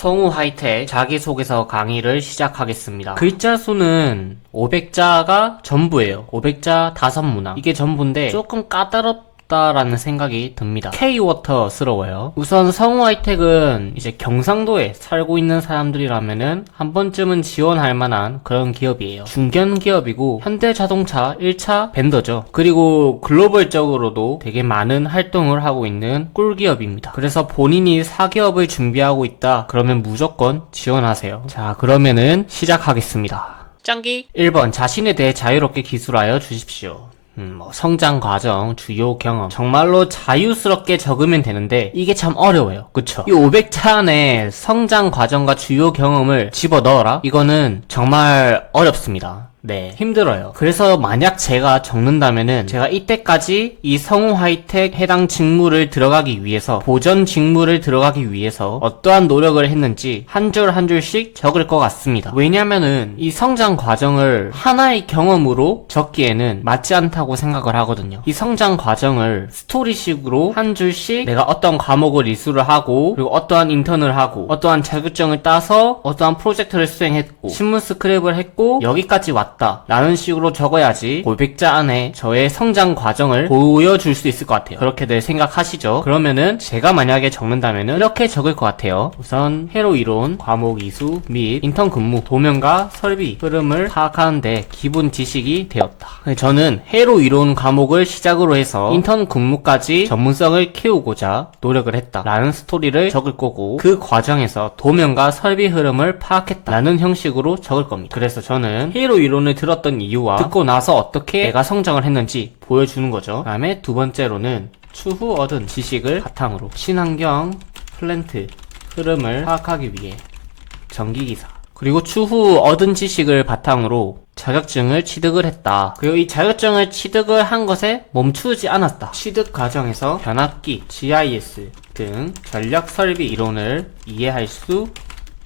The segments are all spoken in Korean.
성우 하이텍 자기소개서 강의를 시작하겠습니다. 글자 수는 500자가 전부예요. 500자 5문항. 이게 전부인데 조금 까다롭다라는 생각이 듭니다. K-워터스러워요. 우선 성우 하이텍은 이제 경상도에 살고 있는 사람들이라면은 한 번쯤은 지원할 만한 그런 기업이에요. 중견 기업이고 현대자동차 1차 벤더죠. 그리고 글로벌적으로도 되게 많은 활동을 하고 있는 꿀기업입니다. 그래서 본인이 사기업을 준비하고 있다 그러면 무조건 지원하세요. 자, 그러면은 시작하겠습니다. 짱기 1번 자신에 대해 자유롭게 기술하여 주십시오. 성장 과정, 주요 경험. 정말로 자유스럽게 적으면 되는데 이게 참 어려워요. 그쵸? 이 500자 안에 성장 과정과 주요 경험을 집어넣어라? 이거는 정말 어렵습니다. 네, 힘들어요. 그래서 만약 제가 적는다면은 제가 이때까지 이 성우 하이텍 해당 직무를 들어가기 위해서, 보전 직무를 들어가기 위해서 어떠한 노력을 했는지 한 줄 한 줄씩 적을 것 같습니다. 왜냐면은 이 성장 과정을 하나의 경험으로 적기에는 맞지 않다고 생각을 하거든요. 이 성장 과정을 스토리식으로 한 줄씩 내가 어떤 과목을 이수를 하고, 그리고 어떠한 인턴을 하고, 어떠한 자격증을 따서 어떠한 프로젝트를 수행했고, 신문 스크랩을 했고, 여기까지 왔다 라는 식으로 적어야지 500자 안에 저의 성장 과정을 보여줄 수 있을 것 같아요. 그렇게들 생각하시죠? 그러면은 제가 만약에 적는다면은 이렇게 적을 것 같아요. 우선 회로 이론, 과목 이수 및 인턴 근무, 도면과 설비, 흐름을 파악하는데 기본 지식이 되었다. 저는 회로 이론 과목을 시작으로 해서 인턴 근무까지 전문성을 키우고자 노력을 했다 라는 스토리를 적을 거고, 그 과정에서 도면과 설비 흐름을 파악했다 라는 형식으로 적을 겁니다. 그래서 저는 회로 이론을 들었던 이유와 듣고 나서 어떻게 내가 성장을 했는지 보여주는 거죠. 그 다음에 두 번째로는 추후 얻은 지식을 바탕으로 친환경 플랜트 흐름을 파악하기 위해 전기기사, 그리고 추후 얻은 지식을 바탕으로 자격증을 취득을 했다. 그리고 이 자격증을 취득을 한 것에 멈추지 않았다. 취득 과정에서 변압기, GIS 등 전략 설비 이론을 이해할 수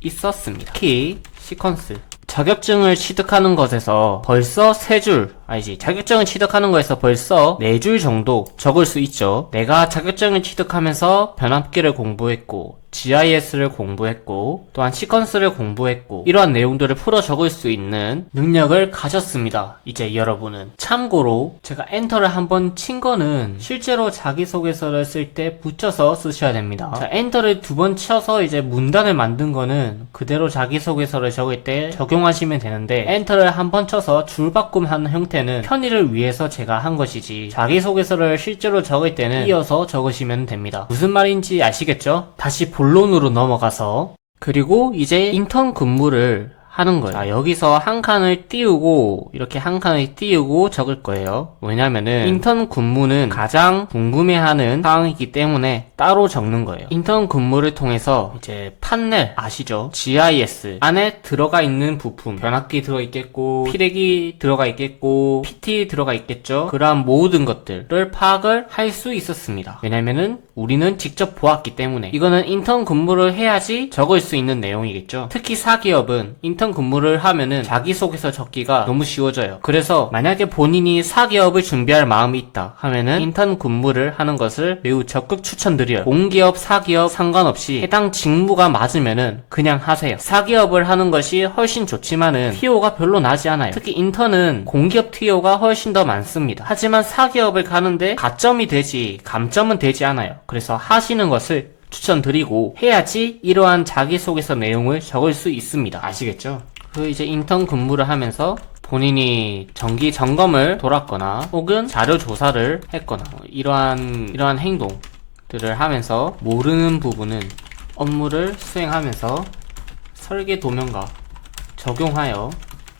있었습니다. 특히 시퀀스, 자격증을 취득하는 것에서 벌써 3줄, 자격증을 취득하는 거에서 벌써 4줄 정도 적을 수 있죠. 내가 자격증을 취득하면서 변압기를 공부했고, GIS를 공부했고, 또한 시퀀스를 공부했고, 이러한 내용들을 풀어 적을 수 있는 능력을 가졌습니다. 이제 여러분은. 참고로 제가 엔터를 한번 친 거는 실제로 자기소개서를 쓸 때 붙여서 쓰셔야 됩니다. 자, 엔터를 2번 쳐서 이제 문단을 만든 거는 그대로 자기소개서를 적을 때 적용하시면 되는데, 엔터를 한번 쳐서 줄바꿈하는 형태는 편의를 위해서 제가 한 것이지, 자기소개서를 실제로 적을 때는 이어서 적으시면 됩니다. 무슨 말인지 아시겠죠? 다시 본론으로 넘어가서, 그리고 이제 인턴 근무를 하는 거예요. 자, 여기서 한 칸을 띄우고, 이렇게 한 칸을 띄우고 적을 거예요. 왜냐면은 인턴 근무는 가장 궁금해하는 사항이기 때문에 따로 적는 거예요. 인턴 근무를 통해서 이제 판넬 아시죠? GIS 안에 들어가 있는 부품, 변압기 들어있겠고, 피레기 들어가 있겠고, PT 들어가 있겠죠? 그러한 모든 것들을 파악을 할 수 있었습니다. 왜냐면은 우리는 직접 보았기 때문에. 이거는 인턴 근무를 해야지 적을 수 있는 내용이겠죠. 특히 사기업은 인턴 근무를 하면은 자기소개서 적기가 너무 쉬워져요. 그래서 만약에 본인이 사기업을 준비할 마음이 있다 하면은 인턴 근무를 하는 것을 매우 적극 추천드려요. 공기업, 사기업 상관없이 해당 직무가 맞으면은 그냥 하세요. 사기업을 하는 것이 훨씬 좋지만은 TO가 별로 나지 않아요. 특히 인턴은 공기업 TO가 훨씬 더 많습니다. 하지만 사기업을 가는데 가점이 되지 감점은 되지 않아요. 그래서 하시는 것을 추천드리고 해야지 이러한 자기소개서 내용을 적을 수 있습니다. 아시겠죠? 그 이제 인턴 근무를 하면서 본인이 정기 점검을 돌았거나 혹은 자료 조사를 했거나 이러한 행동들을 하면서 모르는 부분은 업무를 수행하면서 설계 도면과 적용하여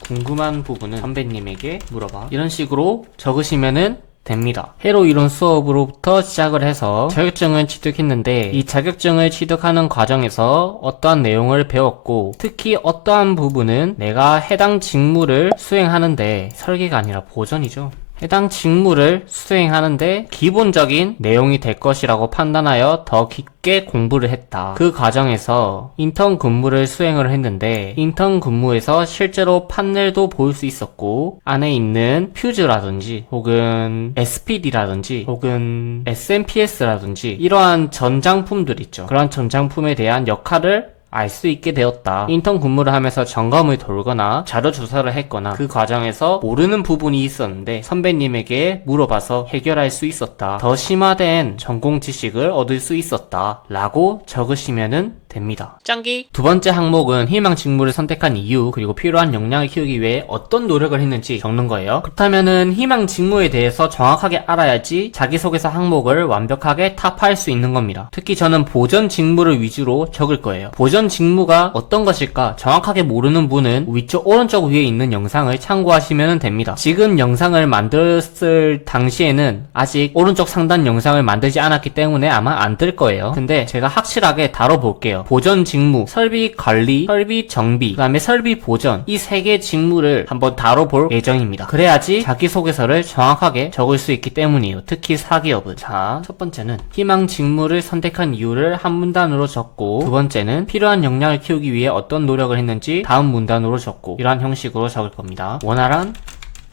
궁금한 부분은 선배님에게 물어봐, 이런 식으로 적으시면은 됩니다. 회로 이론 수업으로부터 시작을 해서 자격증을 취득했는데, 이 자격증을 취득하는 과정에서 어떠한 내용을 배웠고, 특히 어떠한 부분은 내가 해당 직무를 수행하는데, 설계가 아니라 보전이죠. 해당 직무를 수행하는데 기본적인 내용이 될 것이라고 판단하여 더 깊게 공부를 했다. 그 과정에서 인턴 근무를 수행을 했는데, 인턴 근무에서 실제로 판넬도 볼 수 있었고, 안에 있는 퓨즈라든지 혹은 SPD라든지 혹은 SMPS라든지 이러한 전장품들 있죠. 그러한 전장품에 대한 역할을 알 수 있게 되었다. 인턴 근무를 하면서 점검을 돌거나 자료 조사를 했거나 그 과정에서 모르는 부분이 있었는데 선배님에게 물어봐서 해결할 수 있었다. 더 심화된 전공 지식을 얻을 수 있었다. 라고 적으시면은 됩니다. 짱기! 두 번째 항목은 희망 직무를 선택한 이유 그리고 필요한 역량을 키우기 위해 어떤 노력을 했는지 적는 거예요. 그렇다면은 희망 직무에 대해서 정확하게 알아야지 자기소개서 항목을 완벽하게 타파할 수 있는 겁니다. 특히 저는 보전 직무를 위주로 적을 거예요. 보전 직무가 어떤 것일까 정확하게 모르는 분은 위쪽 오른쪽 위에 있는 영상을 참고하시면 됩니다. 지금 영상을 만들었을 당시에는 아직 오른쪽 상단 영상을 만들지 않았기 때문에 아마 안 뜰 거예요. 근데 제가 확실하게 다뤄볼게요. 보전 직무, 설비 관리, 설비 정비, 그 다음에 설비 보전 이 세 개 직무를 한번 다뤄볼 예정입니다. 그래야지 자기소개서를 정확하게 적을 수 있기 때문이에요. 특히 사기업은. 자, 첫 번째는 희망 직무를 선택한 이유를 한 문단으로 적고, 두 번째는 필요한 역량을 키우기 위해 어떤 노력을 했는지 다음 문단으로 적고, 이러한 형식으로 적을 겁니다. 원활한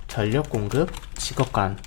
전력 공급 직업관은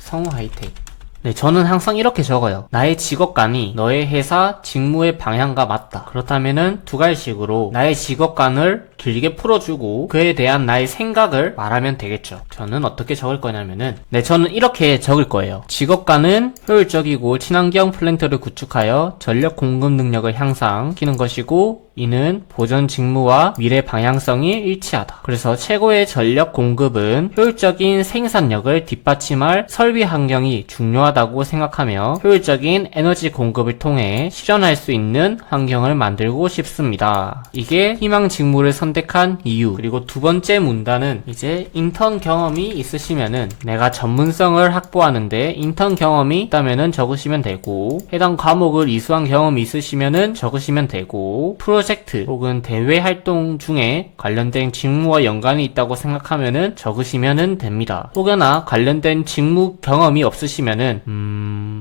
성우 하이텍. 네, 저는 항상 이렇게 적어요. 나의 직업관이 너의 회사 직무의 방향과 맞다. 그렇다면은 두 가지식으로 나의 직업관을 길게 풀어주고 그에 대한 나의 생각을 말하면 되겠죠. 저는 어떻게 적을 거냐면은 저는 이렇게 적을 거예요. 직업관은 효율적이고 친환경 플랜트를 구축하여 전력 공급 능력을 향상시키는 것이고, 이는 보전 직무와 미래 방향성이 일치하다. 그래서 최고의 전력 공급은 효율적인 생산력을 뒷받침할 설비 환경이 중요하다고 생각하며 효율적인 에너지 공급을 통해 실현할 수 있는 환경을 만들고 싶습니다. 이게 희망 직무를 선택한 이유. 그리고 두 번째 문단은 이제 인턴 경험이 있으시면은 내가 전문성을 확보하는데 인턴 경험이 있다면은 적으시면 되고, 해당 과목을 이수한 경험이 있으시면은 적으시면 되고, 프로젝트 혹은 대외 활동 중에 관련된 직무와 연관이 있다고 생각하면은 적으시면은 됩니다. 혹여나 관련된 직무 경험이 없으시면은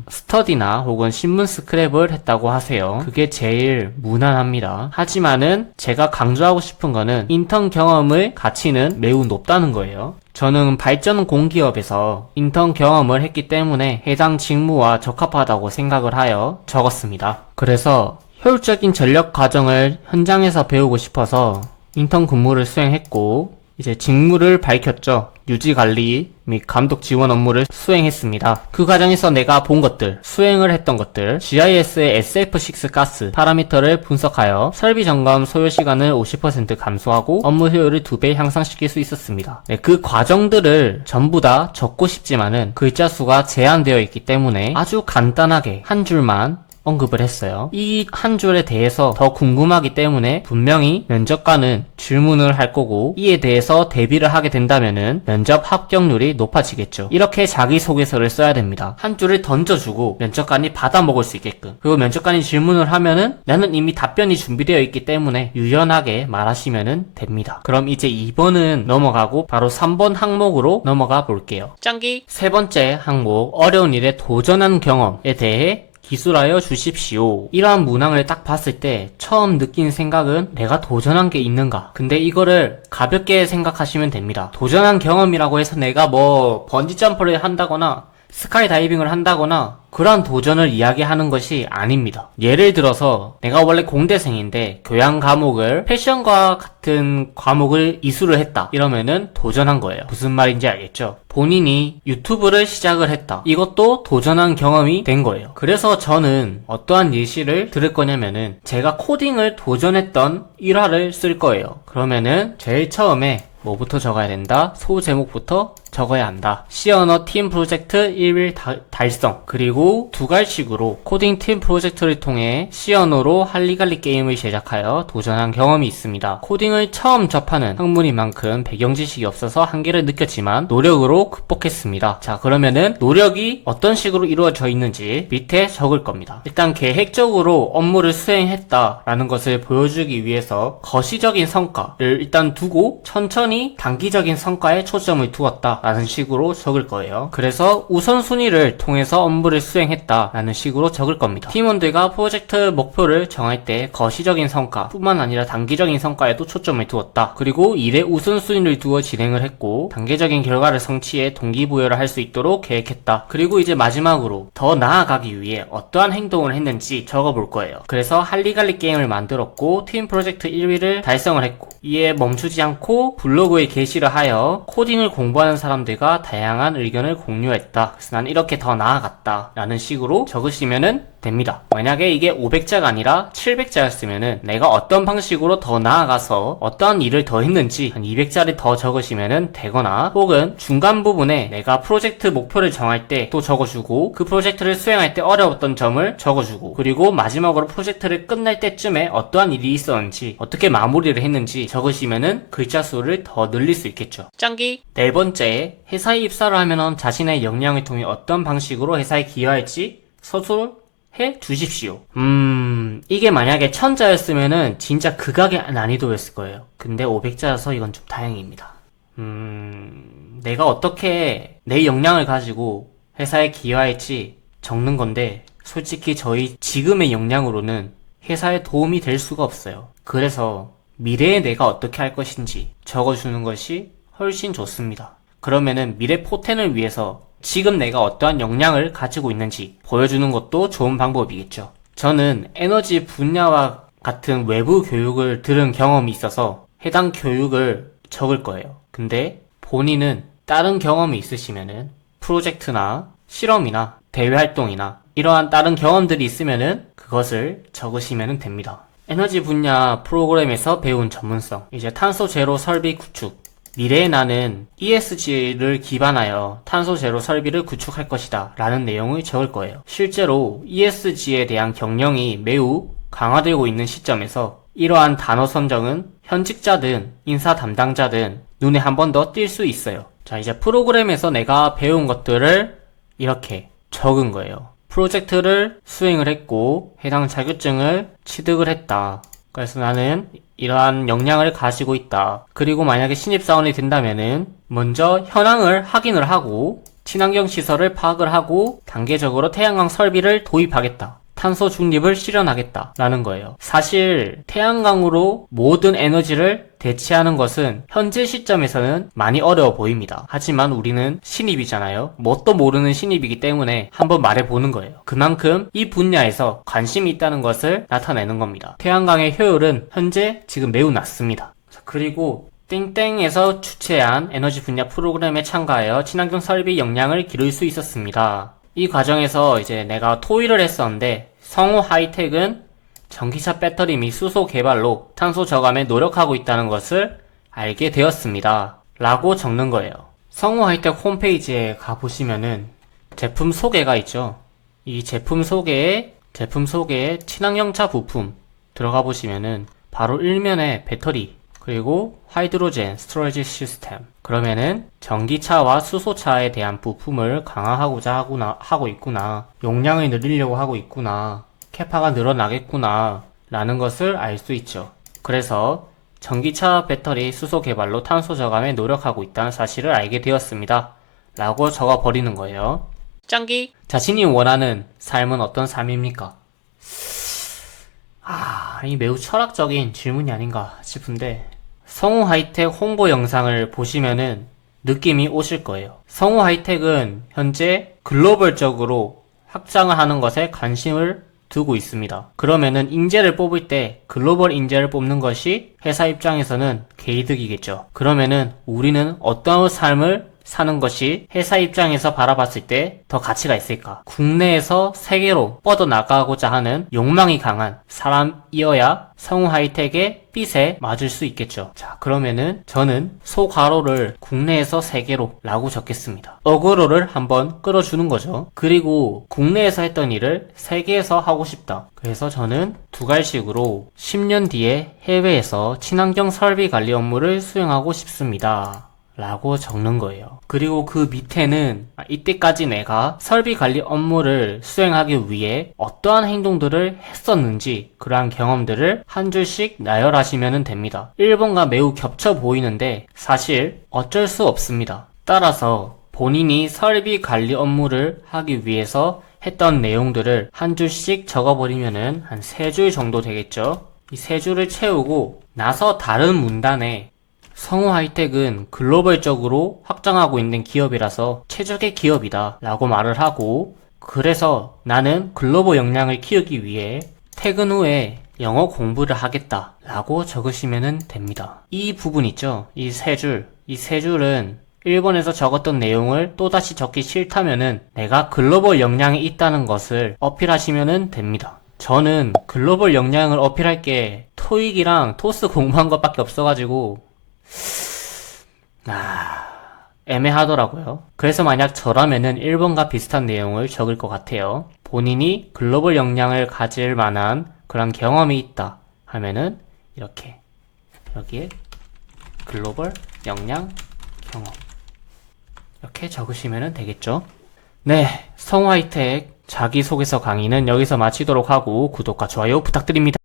스터디나 혹은 신문 스크랩을 했다고 하세요. 그게 제일 무난합니다. 하지만은 제가 강조하고 싶은 거는 인턴 경험의 가치는 매우 높다는 거예요. 저는 발전 공기업에서 인턴 경험을 했기 때문에 해당 직무와 적합하다고 생각을 하여 적었습니다. 그래서 효율적인 전력 과정을 현장에서 배우고 싶어서 인턴 근무를 수행했고, 이제 직무를 밝혔죠. 유지관리 및 감독 지원 업무를 수행했습니다. 그 과정에서 내가 본 것들, 수행을 했던 것들, GIS의 SF6 가스 파라미터를 분석하여 설비 점검 소요 시간을 50% 감소하고 업무 효율을 2배 향상시킬 수 있었습니다. 그 과정들을 전부 다 적고 싶지만은 글자 수가 제한되어 있기 때문에 아주 간단하게 한 줄만 언급을 했어요. 이 한 줄에 대해서 더 궁금하기 때문에 분명히 면접관은 질문을 할 거고, 이에 대해서 대비를 하게 된다면은 면접 합격률이 높아지겠죠. 이렇게 자기소개서를 써야 됩니다. 한 줄을 던져주고 면접관이 받아먹을 수 있게끔, 그리고 면접관이 질문을 하면은 나는 이미 답변이 준비되어 있기 때문에 유연하게 말하시면은 됩니다. 그럼 이제 2번은 넘어가고 바로 3번 항목으로 넘어가 볼게요. 짱기! 세 번째 항목, 어려운 일에 도전한 경험에 대해 기술하여 주십시오. 이러한 문항을 딱 봤을 때 처음 느낀 생각은 내가 도전한 게 있는가? 근데 이거를 가볍게 생각하시면 됩니다. 도전한 경험이라고 해서 내가 뭐 번지 점프를 한다거나 스카이 다이빙을 한다거나 그런 도전을 이야기하는 것이 아닙니다. 예를 들어서 내가 원래 공대생인데 교양 과목을 패션과 같은 과목을 이수를 했다. 이러면은 도전한 거예요. 무슨 말인지 알겠죠? 본인이 유튜브를 시작을 했다. 이것도 도전한 경험이 된 거예요. 그래서 저는 어떠한 예시를 들을 거냐면은 제가 코딩을 도전했던 일화를 쓸 거예요. 그러면은 제일 처음에 뭐부터 적어야 된다? 소제목부터 적어야 한다. C 언어 팀 프로젝트 1일 달성. 그리고 두 갈식으로 코딩 팀 프로젝트를 통해 C 언어로 할리갈리 게임을 제작하여 도전한 경험이 있습니다. 코딩을 처음 접하는 학문인 만큼 배경 지식이 없어서 한계를 느꼈지만 노력으로 극복했습니다. 자, 그러면은 노력이 어떤 식으로 이루어져 있는지 밑에 적을 겁니다. 일단 계획적으로 업무를 수행했다라는 것을 보여주기 위해서 거시적인 성과를 일단 두고 천천히 단기적인 성과에 초점을 두었다 라는 식으로 적을 거예요. 그래서 우선순위를 통해서 업무를 수행했다 라는 식으로 적을 겁니다. 팀원들과 프로젝트 목표를 정할 때 거시적인 성과 뿐만 아니라 단기적인 성과에도 초점을 두었다. 그리고 일의 우선순위를 두어 진행을 했고 단계적인 결과를 성취해 동기부여를 할 수 있도록 계획했다. 그리고 이제 마지막으로 더 나아가기 위해 어떠한 행동을 했는지 적어볼 거예요. 그래서 할리갈리 게임을 만들었고 팀 프로젝트 1위를 달성을 했고 이에 멈추지 않고 블로그에 게시를 하여 코딩을 공부하는 사람들과 다양한 의견을 공유했다. 그래서 난 이렇게 더 나아갔다 라는 식으로 적으시면은 됩니다. 만약에 이게 500자가 아니라 700자였으면은 내가 어떤 방식으로 더 나아가서 어떠한 일을 더 했는지 한 200자를 더 적으시면은 되거나 혹은 중간 부분에 내가 프로젝트 목표를 정할 때 또 적어주고 그 프로젝트를 수행할 때 어려웠던 점을 적어주고 그리고 마지막으로 프로젝트를 끝날 때쯤에 어떠한 일이 있었는지 어떻게 마무리를 했는지 적으시면은 글자 수를 더 늘릴 수 있겠죠. 짱기! 네 번째, 회사에 입사를 하면은 자신의 역량을 통해 어떤 방식으로 회사에 기여할지 서술해 주십시오. 이게 만약에 1000자였으면은 진짜 극악의 난이도였을 거예요. 근데 500자여서 이건 좀 다행입니다. 내가 어떻게 내 역량을 가지고 회사에 기여할지 적는 건데 솔직히 저희 지금의 역량으로는 회사에 도움이 될 수가 없어요. 그래서 미래에 내가 어떻게 할 것인지 적어주는 것이 훨씬 좋습니다. 그러면은 미래 포텐을 위해서 지금 내가 어떠한 역량을 가지고 있는지 보여주는 것도 좋은 방법이겠죠. 저는 에너지 분야와 같은 외부 교육을 들은 경험이 있어서 해당 교육을 적을 거예요. 근데 본인은 다른 경험이 있으시면은 프로젝트나 실험이나 대외 활동이나 이러한 다른 경험들이 있으면은 그것을 적으시면 됩니다. 에너지 분야 프로그램에서 배운 전문성, 이제 탄소 제로 설비 구축. 미래의 나는 ESG를 기반하여 탄소 제로 설비를 구축할 것이다 라는 내용을 적을 거예요. 실제로 ESG에 대한 경영이 매우 강화되고 있는 시점에서 이러한 단어 선정은 현직자든 인사 담당자든 눈에 한 번 더 띌 수 있어요. 자, 이제 프로그램에서 내가 배운 것들을 이렇게 적은 거예요. 프로젝트를 수행을 했고 해당 자격증을 취득을 했다. 그래서 나는 이러한 역량을 가지고 있다. 그리고 만약에 신입사원이 된다면은 먼저 현황을 확인을 하고 친환경 시설을 파악을 하고 단계적으로 태양광 설비를 도입하겠다. 탄소 중립을 실현하겠다 라는 거예요. 사실 태양광으로 모든 에너지를 대체하는 것은 현재 시점에서는 많이 어려워 보입니다. 하지만 우리는 신입이잖아요. 뭣도 모르는 신입이기 때문에 한번 말해보는 거예요. 그만큼 이 분야에서 관심이 있다는 것을 나타내는 겁니다. 태양광의 효율은 현재 지금 매우 낮습니다. 그리고 땡땡에서 주최한 에너지 분야 프로그램에 참가하여 친환경 설비 역량을 기를 수 있었습니다. 이 과정에서 이제 내가 토의를 했었는데 성우 하이텍은 전기차 배터리 및 수소 개발로 탄소 저감에 노력하고 있다는 것을 알게 되었습니다. 라고 적는 거예요. 성우 하이텍 홈페이지에 가보시면은 제품 소개가 있죠. 이 제품 소개에 친환경차 부품 들어가 보시면은 바로 일면에 배터리 그리고 하이드로젠 스토리지 시스템 그러면은 전기차와 수소차에 대한 부품을 강화하고자 하고 있구나. 용량을 늘리려고 하고 있구나. 캐파가 늘어나겠구나. 라는 것을 알 수 있죠. 그래서 전기차 배터리 수소 개발로 탄소 저감에 노력하고 있다는 사실을 알게 되었습니다. 라고 적어 버리는 거예요. 짱기! 자신이 원하는 삶은 어떤 삶입니까? 이 매우 철학적인 질문이 아닌가 싶은데 성우 하이텍 홍보 영상을 보시면은 느낌이 오실 거예요. 성우 하이텍은 현재 글로벌적으로 확장을 하는 것에 관심을 두고 있습니다. 그러면은 인재를 뽑을 때 글로벌 인재를 뽑는 것이 회사 입장에서는 개이득이겠죠. 그러면은 우리는 어떤 삶을 사는 것이 회사 입장에서 바라봤을 때 더 가치가 있을까? 국내에서 세계로 뻗어나가고자 하는 욕망이 강한 사람이어야 성우 하이텍의 빛에 맞을 수 있겠죠. 자, 그러면은 저는 소괄호를 국내에서 세계로 라고 적겠습니다. 어그로를 한번 끌어주는 거죠. 그리고 국내에서 했던 일을 세계에서 하고 싶다. 그래서 저는 두 갈식으로 10년 뒤에 해외에서 친환경 설비 관리 업무를 수행하고 싶습니다. 라고 적는 거예요. 그리고 그 밑에는 이때까지 내가 설비 관리 업무를 수행하기 위해 어떠한 행동들을 했었는지 그러한 경험들을 한 줄씩 나열하시면 됩니다. 1번과 매우 겹쳐 보이는데 사실 어쩔 수 없습니다. 따라서 본인이 설비 관리 업무를 하기 위해서 했던 내용들을 한 줄씩 적어버리면은 한 3줄 정도 되겠죠. 이 3줄을 채우고 나서 다른 문단에 성우 하이텍은 글로벌적으로 확장하고 있는 기업이라서 최적의 기업이다 라고 말을 하고, 그래서 나는 글로벌 역량을 키우기 위해 퇴근 후에 영어 공부를 하겠다 라고 적으시면 됩니다. 이 부분 있죠? 이 3줄. 이 3줄은 일본에서 적었던 내용을 또다시 적기 싫다면은 내가 글로벌 역량이 있다는 것을 어필하시면 됩니다. 저는 글로벌 역량을 어필할 게 토익이랑 토스 공부한 것밖에 없어가지고 애매하더라고요. 그래서 만약 저라면은 일본과 비슷한 내용을 적을 것 같아요. 본인이 글로벌 역량을 가질 만한 그런 경험이 있다 하면은 이렇게 여기에 글로벌 역량 경험 이렇게 적으시면 되겠죠. 네, 성우 하이텍 자기소개서 강의는 여기서 마치도록 하고 구독과 좋아요 부탁드립니다.